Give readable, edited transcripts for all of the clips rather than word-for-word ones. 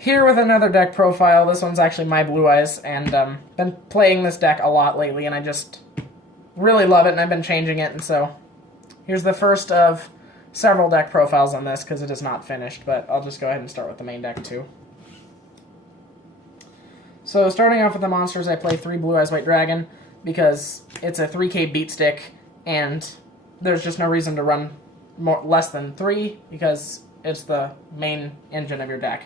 Here with another deck profile. This one's actually my Blue Eyes, and been playing this deck a lot lately, and I just really love it, and I've been changing it, and so here's the first of several deck profiles on this, because it is not finished, but I'll just go ahead and start with the main deck, too. So, starting off with the monsters, I play 3 Blue Eyes White Dragon, because it's a 3k beat stick, and there's just no reason to run less than 3, because it's the main engine of your deck.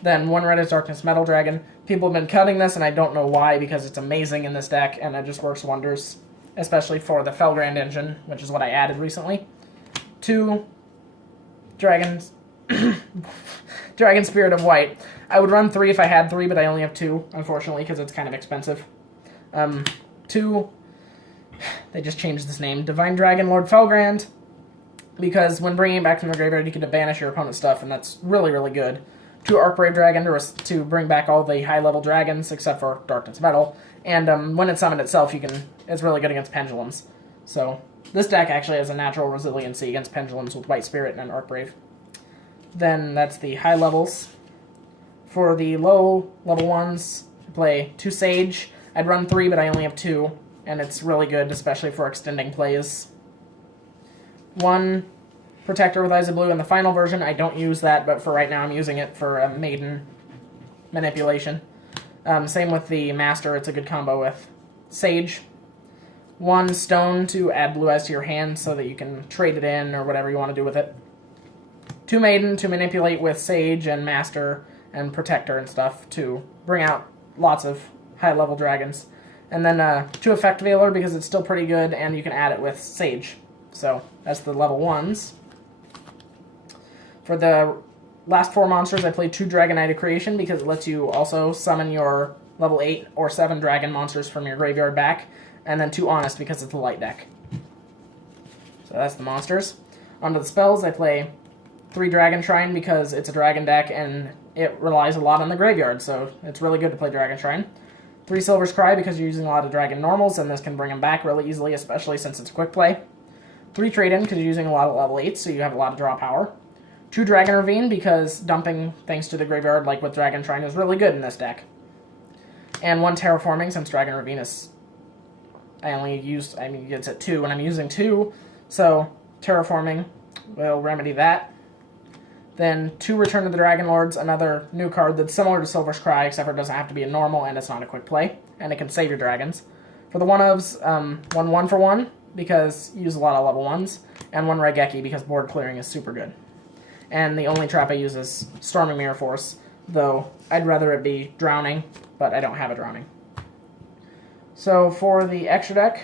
Then 1 Red is Darkness Metal Dragon. People have been cutting this, and I don't know why, because it's amazing in this deck, and it just works wonders, especially for the Felgrand engine, which is what I added recently. 2 Dragons... Dragon Spirit of White. I would run 3 if I had 3, but I only have 2, unfortunately, because it's kind of expensive. 2... They just changed this name. Divine Dragon Lord Felgrand, because when bringing it back from the graveyard, you can banish your opponent's stuff, and that's really, really good. 2 Arcbrave Dragon to bring back all the high-level dragons, except for Darkness Metal. And when it's summoned itself, it's really good against pendulums. So this deck actually has a natural resiliency against pendulums with White Spirit and an Arcbrave. Then that's the high levels. For the low level ones, I play 2 Sage. I'd run 3, but I only have 2, and it's really good, especially for extending plays. 1 Protector with Eyes of Blue in the final version. I don't use that, but for right now I'm using it for Maiden manipulation. Same with the Master, it's a good combo with Sage. 1 Stone to add Blue Eyes to your hand so that you can trade it in or whatever you want to do with it. 2 Maiden to manipulate with Sage and Master and Protector and stuff to bring out lots of high-level dragons. And then 2 Effect Veiler because it's still pretty good and you can add it with Sage. So that's the level 1s. For the last 4 monsters, I played 2 Dragonite of Creation because it lets you also summon your level 8 or 7 dragon monsters from your graveyard back. And then 2 Honest because it's a light deck. So that's the monsters. Onto the spells, I play 3 Dragon Shrine because it's a dragon deck and it relies a lot on the graveyard, so it's really good to play Dragon Shrine. 3 Silver's Cry because you're using a lot of dragon normals and this can bring them back really easily, especially since it's a quick play. 3 Trade-In because you're using a lot of level 8s, so you have a lot of draw power. 2 Dragon Ravine because dumping things to the graveyard, like with Dragon Shrine, is really good in this deck. And 1 Terraforming, since Dragon Ravine is... it's at 2, and I'm using 2, so Terraforming will remedy that. Then 2 Return of the Dragon Lords, another new card that's similar to Silver's Cry, except for it doesn't have to be a normal, and it's not a quick play, and it can save your dragons. For the 1-ofs, 1 1-for-1, because you use a lot of level 1s, and 1 Raigeki, because board clearing is super good. And the only trap I use is Storming Mirror Force, though I'd rather it be Drowning, but I don't have a Drowning. So for the extra deck,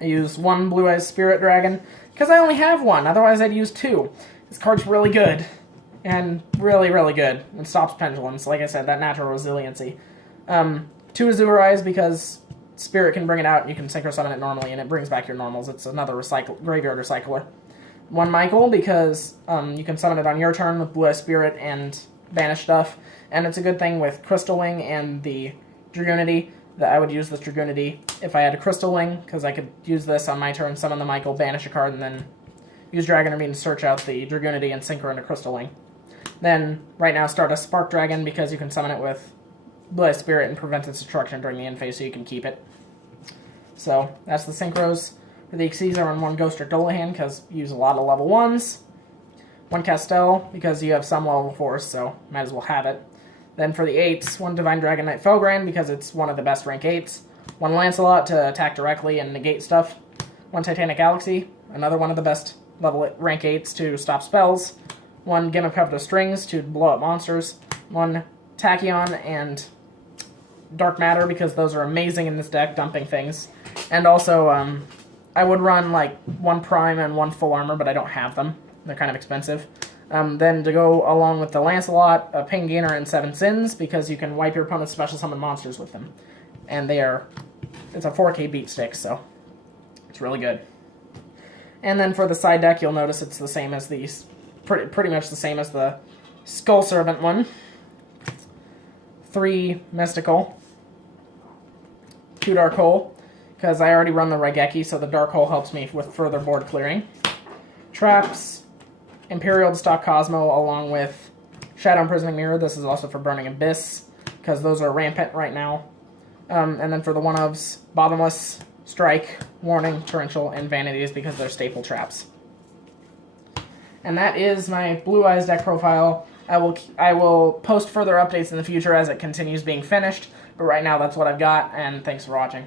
I use 1 Blue Eyes Spirit Dragon, because I only have 1, otherwise I'd use 2. This card's really good, and really, really good. It stops pendulums, like I said, that natural resiliency. 2 Azure Eyes, because Spirit can bring it out, and you can Synchro Summon it normally, and it brings back your normals. It's another graveyard recycler. 1 Michael, because you can summon it on your turn with Blue Eyes Spirit and banish stuff, and it's a good thing with Crystal Wing and the Dragoonity, that I would use this Dragoonity if I had a Crystal Wing, because I could use this on my turn, summon the Michael, banish a card, and then use Dragon Ravine to search out the Dragoonity and Synchro into Crystal Wing. Then, right now, start a Spark Dragon, because you can summon it with Blue Eyes Spirit and prevent its destruction during the end phase, so you can keep it. So, that's the Synchros. For the Xyz, I run 1 Ghost or Dolahan, because you use a lot of level 1s. 1 Castel, because you have some level 4s, so might as well have it. Then for the 8s, 1 Divine Dragon Knight Felgrand, because it's one of the best rank 8s. 1 Lancelot to attack directly and negate stuff. 1 Titanic Galaxy, another one of the best level rank 8s to stop spells. 1 Gimmick Pepto Strings to blow up monsters. 1 Tachyon and Dark Matter, because those are amazing in this deck, dumping things. And also, I would run like 1 Prime and 1 Full Armor, but I don't have them. They're kind of expensive. Then to go along with the Lancelot, a Pain Gainer and 7 Sins, because you can wipe your opponent's special summon monsters with them. And it's a 4k beat stick, so it's really good. And then for the side deck, you'll notice it's the same as these, pretty much the same as the Skull Servant one. 3 Mystical, 2 Dark Hole, because I already run the Raigeki, so the Dark Hole helps me with further board clearing. Traps, Imperial to stop Cosmo, along with Shadow Imprisoning Mirror, this is also for Burning Abyss, because those are rampant right now. And then for the one-ofs, Bottomless, Strike, Warning, Torrential, and Vanities, because they're staple traps. And that is my Blue Eyes deck profile. I will post further updates in the future as it continues being finished, but right now that's what I've got, and thanks for watching.